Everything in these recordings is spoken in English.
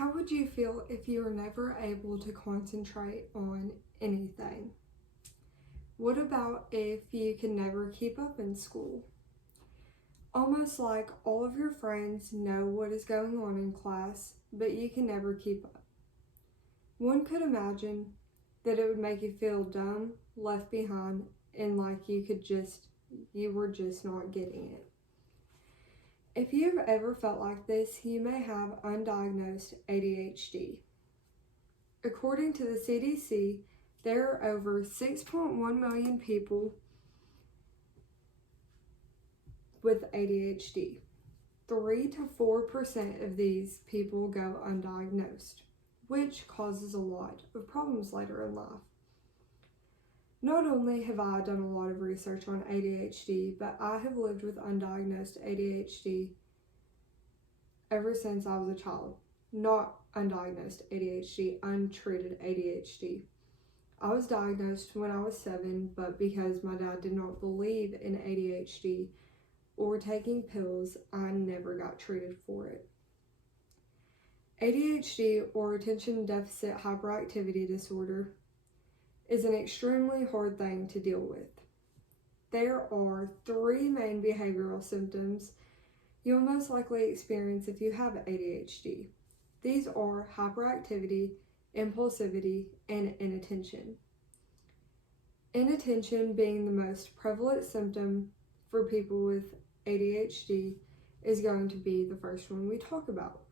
How would you feel if you were never able to concentrate on anything? What about if you can never keep up in school? Almost like all of your friends know what is going on in class, but you can never keep up. One could imagine that it would make you feel dumb, left behind, and like you were just not getting it. If you've ever felt like this, you may have undiagnosed ADHD. According to the CDC, there are over 6.1 million people with ADHD. 3 to 4% of these people go undiagnosed, which causes a lot of problems later in life. Not only have I done a lot of research on ADHD, but I have lived with undiagnosed ADHD ever since I was a child. Not undiagnosed ADHD, untreated ADHD. I was diagnosed when I was 7, but because my dad did not believe in ADHD or taking pills, I never got treated for it. ADHD, or attention deficit hyperactivity disorder, is an extremely hard thing to deal with. There are 3 main behavioral symptoms you'll most likely experience if you have ADHD. These are hyperactivity, impulsivity, and inattention. Inattention being the most prevalent symptom for people with ADHD is going to be the first one we talk about.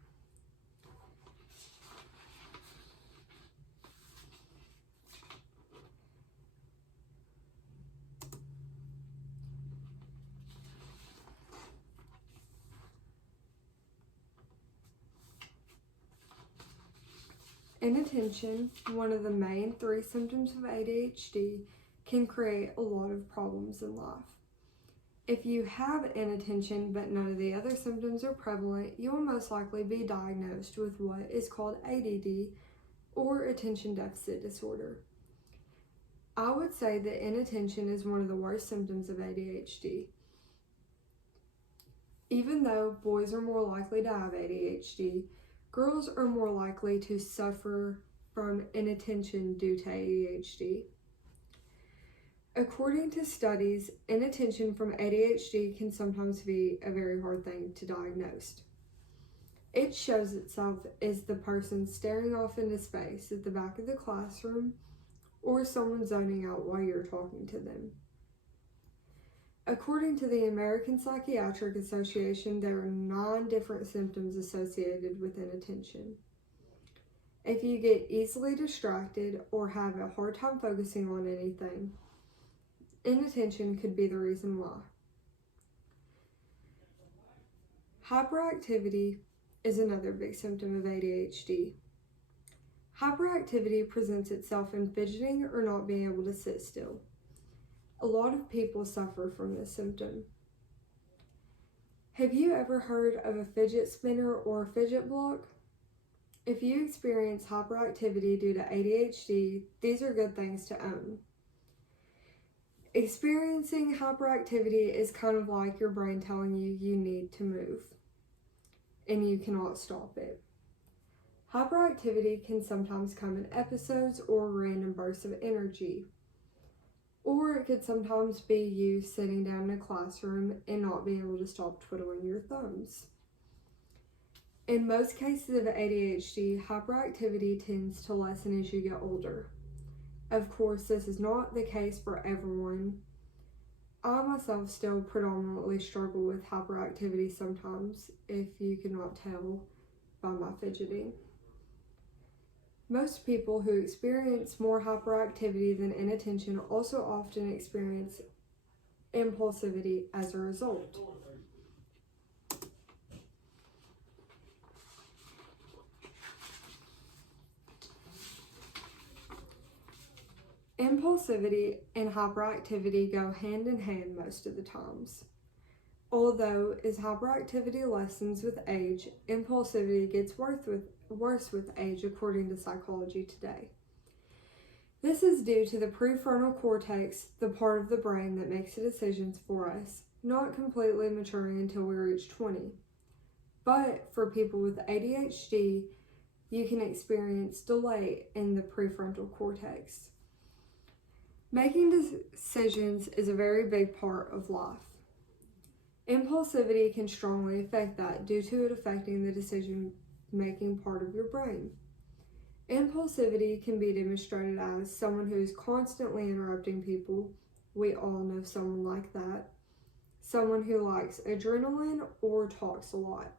Inattention, one of the main 3 symptoms of ADHD, can create a lot of problems in life. If you have inattention but none of the other symptoms are prevalent, you will most likely be diagnosed with what is called ADD, or attention deficit disorder. I would say that inattention is one of the worst symptoms of ADHD. Even though boys are more likely to have ADHD, girls are more likely to suffer from inattention due to ADHD. According to studies, inattention from ADHD can sometimes be a very hard thing to diagnose. It shows itself as the person staring off into space at the back of the classroom, or someone zoning out while you're talking to them. According to the American Psychiatric Association, there are 9 different symptoms associated with inattention. If you get easily distracted or have a hard time focusing on anything, inattention could be the reason why. Hyperactivity is another big symptom of ADHD. Hyperactivity presents itself in fidgeting or not being able to sit still. A lot of people suffer from this symptom. Have you ever heard of a fidget spinner or a fidget block? If you experience hyperactivity due to ADHD, these are good things to own. Experiencing hyperactivity is kind of like your brain telling you need to move, and you cannot stop it. Hyperactivity can sometimes come in episodes or random bursts of energy. Or it could sometimes be you sitting down in a classroom and not being able to stop twiddling your thumbs. In most cases of ADHD, hyperactivity tends to lessen as you get older. Of course, this is not the case for everyone. I myself still predominantly struggle with hyperactivity sometimes, if you cannot tell by my fidgeting. Most people who experience more hyperactivity than inattention also often experience impulsivity as a result. Impulsivity and hyperactivity go hand in hand most of the times. Although as hyperactivity lessens with age, impulsivity gets worse with age according to psychology today. This is due to the prefrontal cortex, the part of the brain that makes the decisions for us, not completely maturing until we reach 20. But for people with ADHD, you can experience delay in the prefrontal cortex. Making decisions is a very big part of life. Impulsivity can strongly affect that due to it affecting the decision-making part of your brain. Impulsivity can be demonstrated as someone who is constantly interrupting people. We all know someone like that. Someone who likes adrenaline or talks a lot.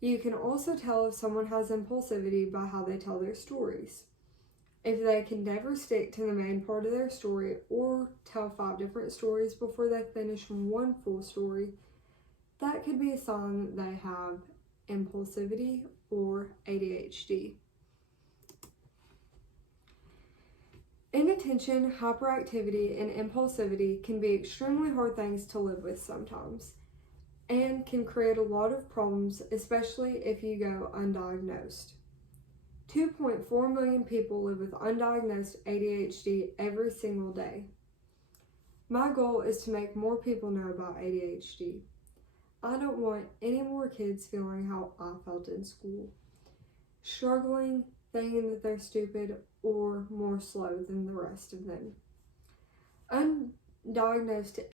You can also tell if someone has impulsivity by how they tell their stories. If they can never stick to the main part of their story or tell 5 different stories before they finish one full story, that could be a sign that they have impulsivity or ADHD. Inattention, hyperactivity, and impulsivity can be extremely hard things to live with sometimes, and can create a lot of problems, especially if you go undiagnosed. 2.4 million people live with undiagnosed ADHD every single day. My goal is to make more people know about ADHD. I don't want any more kids feeling how I felt in school, struggling, thinking that they're stupid or more slow than the rest of them. Undiagnosed